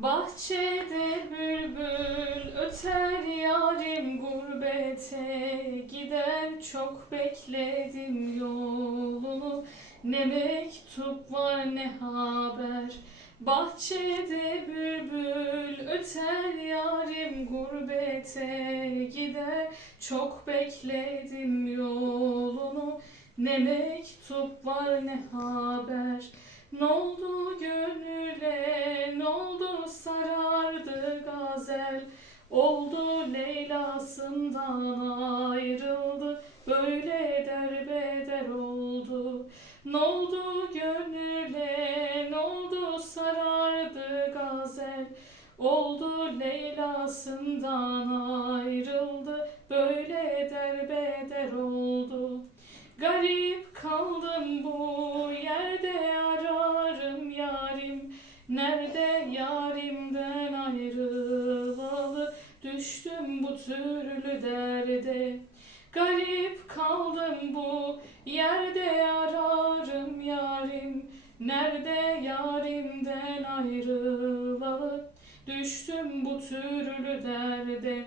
Bahçede bülbül öter yarim gurbete. Gider çok bekledim yolunu. Ne mektup var ne haber? Bahçede bülbül öter yarim gurbete. Gider çok bekledim yolunu. Ne mektup var ne haber? Ne oldu gazel Oldu. Leyla'sından ayrıldı. Böyle derbeder oldu. Ne oldu gönüle? Ne oldu sarardı gazel? Oldu Leyla'sından ayrıldı. Böyle derbeder oldu. Garip kaldım bu yerde ararım yarim. Nerede yarimden bu türlü derde. Garip kaldım bu yerde ararım yarim. Nerede yarimden ayrılalı Düştüm bu türlü derde